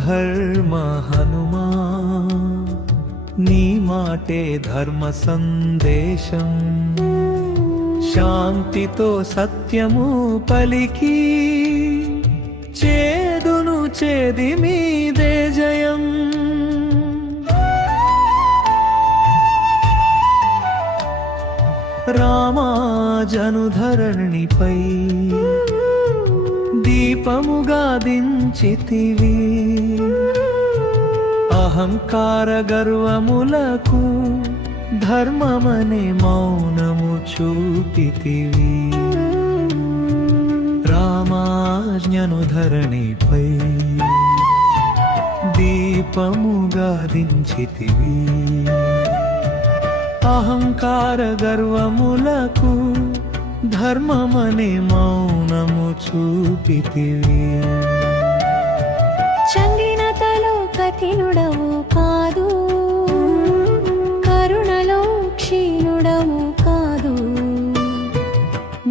ధర్మ హనుమా నీ మాటే ధర్మ సందేశం శాంతితో సత్యము పలికి చేదును చేది మీదే జయం రామాజనుధరణిపై దీపముగా దించితివి అహంకార గర్వములకు ధర్మమనే మౌనము చూపితివి రామాజ్ఞను ధరణిపై దీపముగా దించితివి అహంకార గర్వములకు ధర్మమనే మౌనము చూపితివి చండినతలో కఠినుడవు కాదు కరుణలో క్షీణుడవు కాదు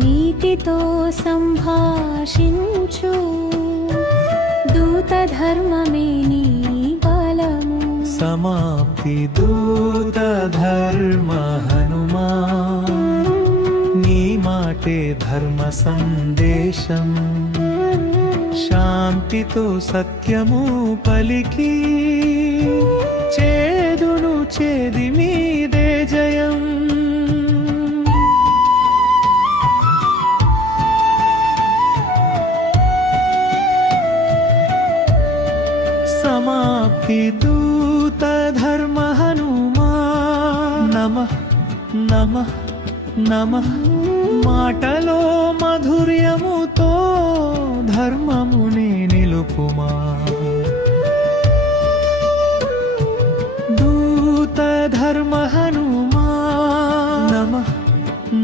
నీతితో సంభాషించు దూత ధర్మమే నీ బలము సమాప్తి దూత ధర్మ హనుమా నీ మాటే ధర్మ సందేశం శాంతితో సత్యము పలికి చేదును చేది మీదే జయం సమాప్తి దూత ధర్మ హనుమా నమః నమః నమః మాటలో మధుర్యముతో ధర్మమునే నిలుపుమా దూత ధర్మ హనుమా నమః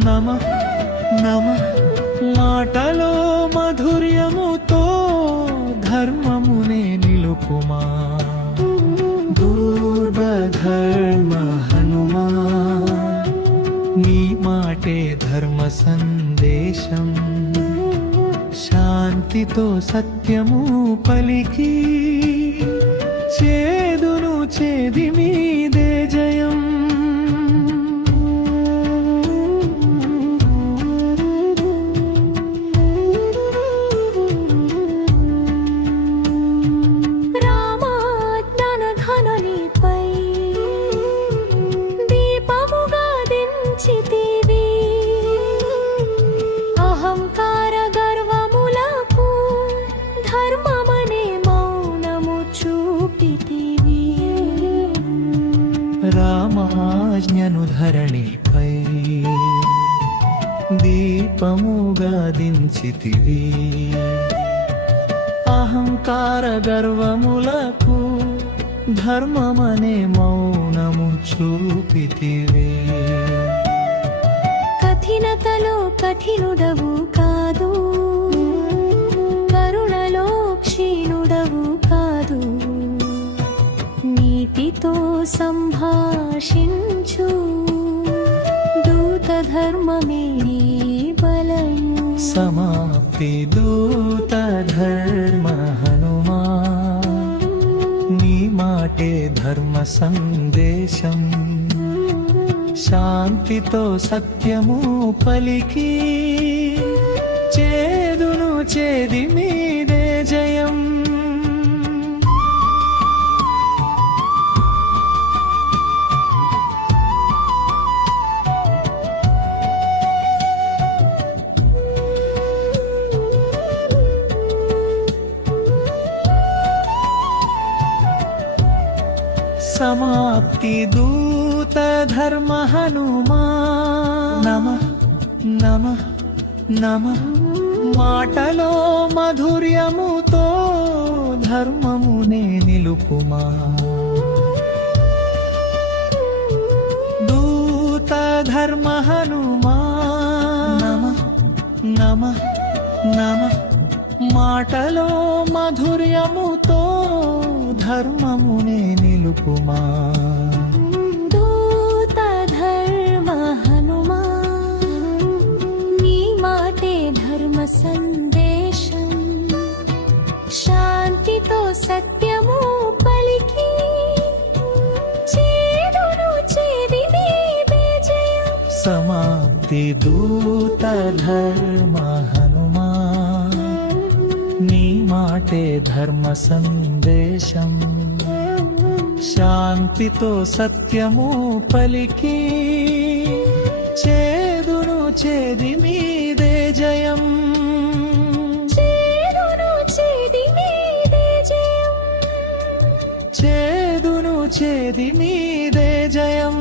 నమః నమః మాటలో మధుర్యముతో ధర్మమునే నిలుపుమా దూత ధర్మ హనుమా నీ మాటే ధర్మ సందేశం శాంతితో సత్యము పలికి చేదును చేది మీదే జయం అహంకార గర్వములకు ధర్మమనే మౌనము చూపితివి రామాజ్ఞను ధరణిపై దీపముగా దించితివి అహంకార గర్వములకు ధర్మమనే మౌనము చూపితివి కఠినతలో కఠినుడవు కాదు కరుణలో క్షీణుడవు కాదు నీతితో సంభాషించు దూత ధర్మమే నీ బలము సమాప్తి దూత ధర్మ హనుమా నీ మాటే ధర్మ సందేశం శాంతితో సత్యము పలికి చేదును చేది మీదే జయం సమాప్తి దూత ధర్మ హనుమా నమః నమః నమః మాటలో మధుర్యముతో ధర్మమునే నిలుపుమా దూత ధర్మ హనుమా నమః నమః నమః మాటలో మధుర్యముతో ధర్మమునే నిలుపుమా దూత ధర్మ హనుమా నీ మాటే ధర్మ సందేశం శాంతితో సత్య శాంతి దూత ధర్మ హనుమా నీ మాటే ధర్మ సందేశం శాంతితో సత్యము పలికి చేదును చేది మీదే జయం చేదును చేది మీదే జయం చేదును చేది మీదే జయం